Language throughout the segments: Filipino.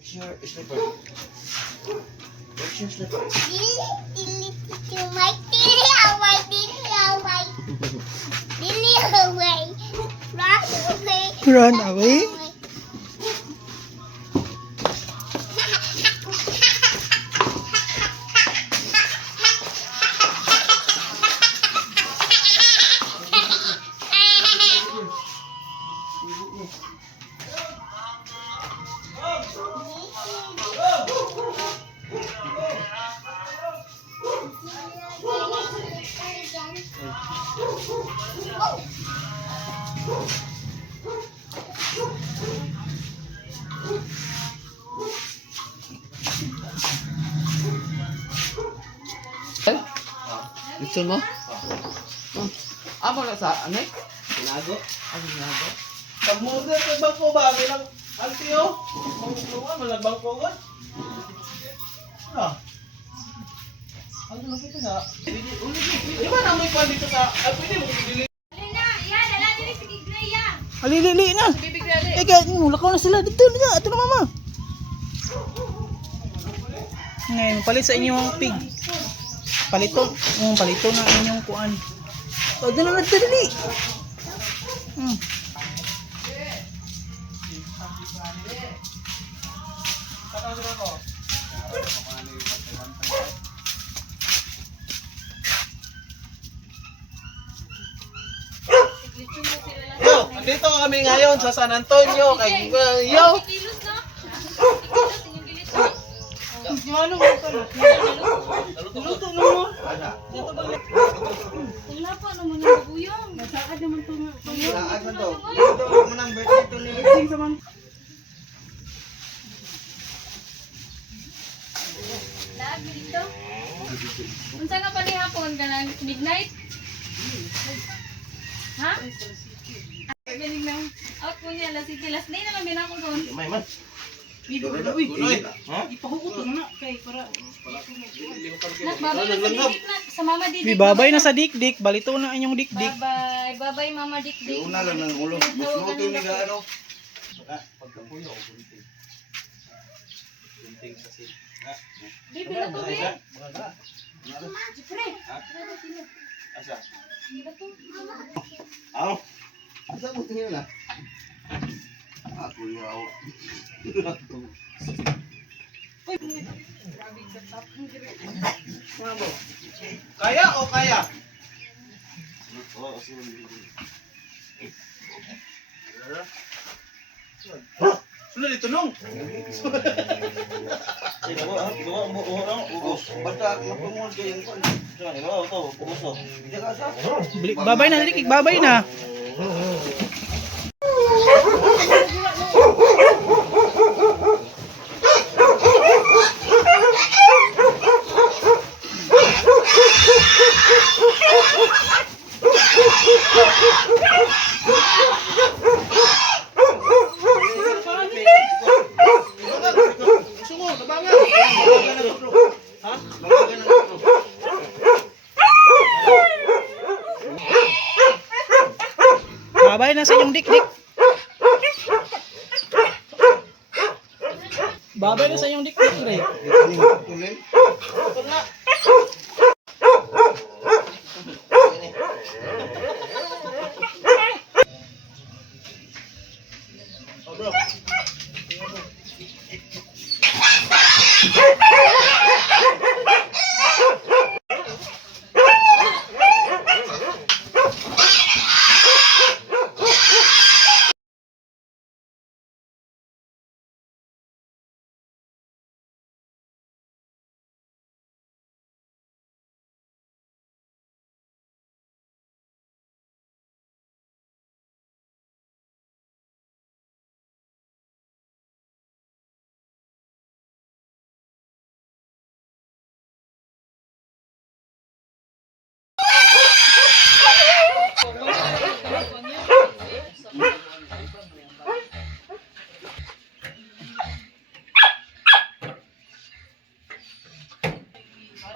Where's your slipper? Where's your slipper? Run away? Gusto mo? Amo na sa ano? Tinago. Ano na? Pagmuda sa bangko ba? Bilang antiyo. Mga malagbang ko ba? Ah. Ano lang kita na? Di ba na may kwan dito sa... pwede mo dili. Alili na. Eh, kaya lakaw na sila. Dito na. Ito na mama. Ngayon, palit sa inyong pig. Palito. Palito na inyong kuan. O, doon na nagtadali. Yo, andito kami ngayon sa San Antonio. Kay yo. Ano mo ito? Luto na mo. Wala pa naman yung buyong. Masaad naman ito nga. Saan man to? Ito mo nang birthday to ni Lag, dito. Unsa nga pa ni hapon ka ng midnight? Ha? Galing lang. Out po niya, last city. Last day na lang din ako doon. May man. Guloy. Ha? Ipahugot na kay para. Nak, babay na sa dikdik na. Sa mama dikdik. Bibabay na sa dikdik. Balito na inyong dikdik. Babay. Babay mama dikdik. Una lang ng ulo. Gusto to ni gaano? Pagkapuyo o kunting. Kunting sa sil. Di, pila to, be. Mga Jepre. asa? Pila to. Aw. Asa mo tingin na? Ako yaw. Kaya o kaya? Oo, sige. Sunod ito nung. Sige mo, mo ubos. Basta mapungol kayo yung kon. Sige mo, to, ubos to. Hindi ka sa. Babay na dikdik. Babay na. Gusto mo, labangan. Ha? Babay na sa inyong dikdik. Babay na sa inyong dikdik, Ray. Tulim. Ito na.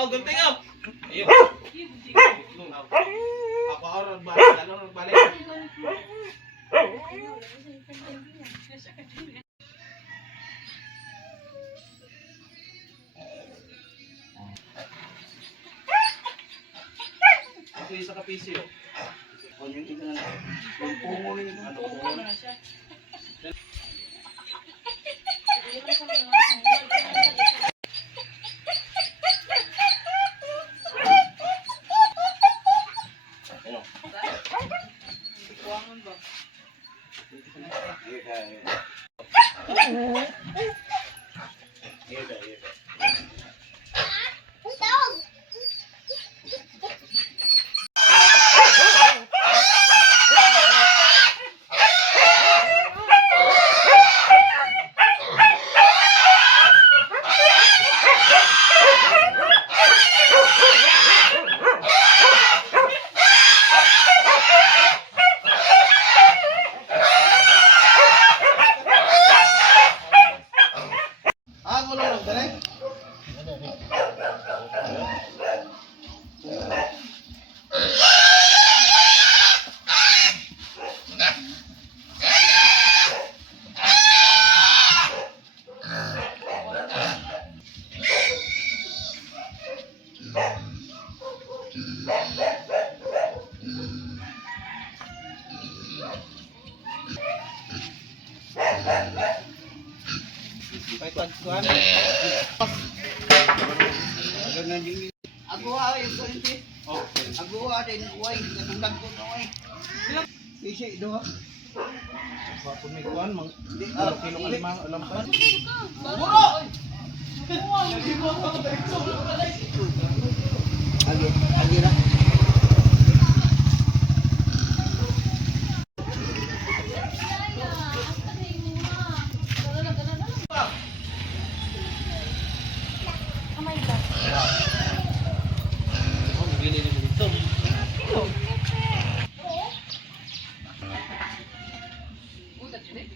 Oh, gunting up. Ayun. Ako orang balik, orang balik. sa kapisi oh. Kung yung ito na yung pungo yun. Pungo na siya. Ano? Kuwangan ba? Ako lang lang, dali. May tagkuhan. Ako ay ito hindi. Oh, Ako ay uway katulad ko no ay. Isi do. bakit may kuhan mang Di kilo kalima alam pa. Buro! Agi na. Yaya, asta na yung muna. Dala lang. Kamay ba? Oh, bili ni mo dito. Utat din.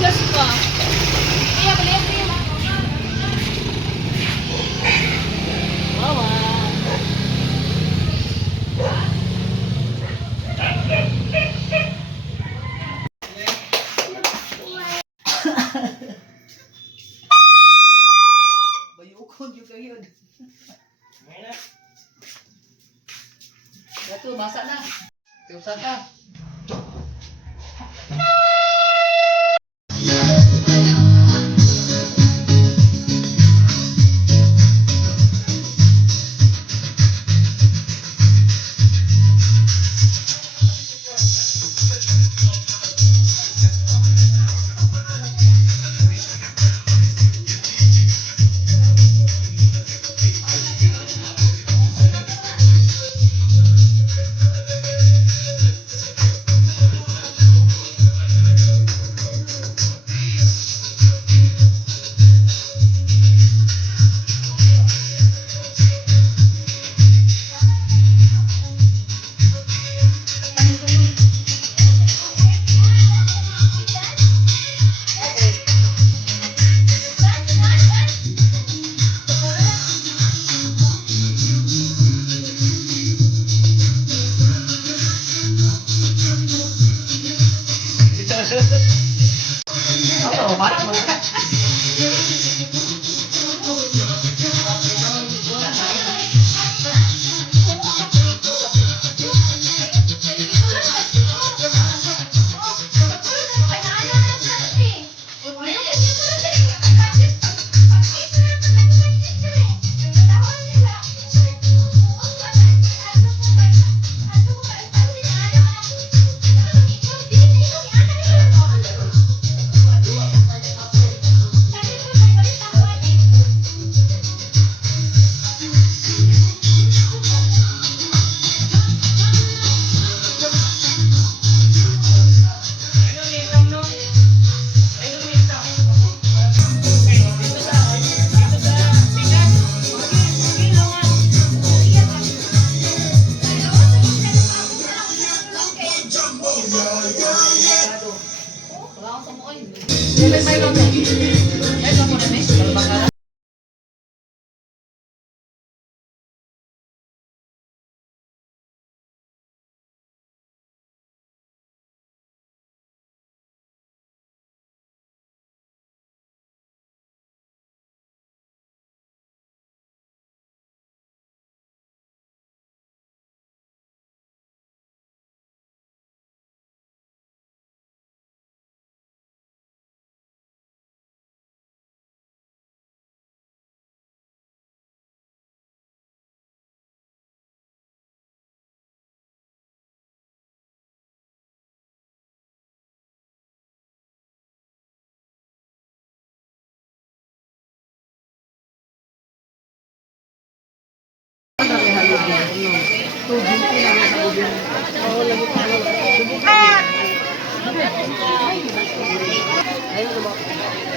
Gas pa. Kaya bali ang prima. Wawa. Bayukon yung kayo. Dato, basa na. Tiusan ka.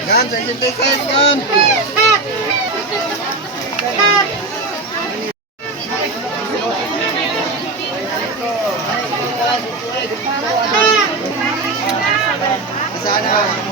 Gan, sa isip pesos, gan. Sana.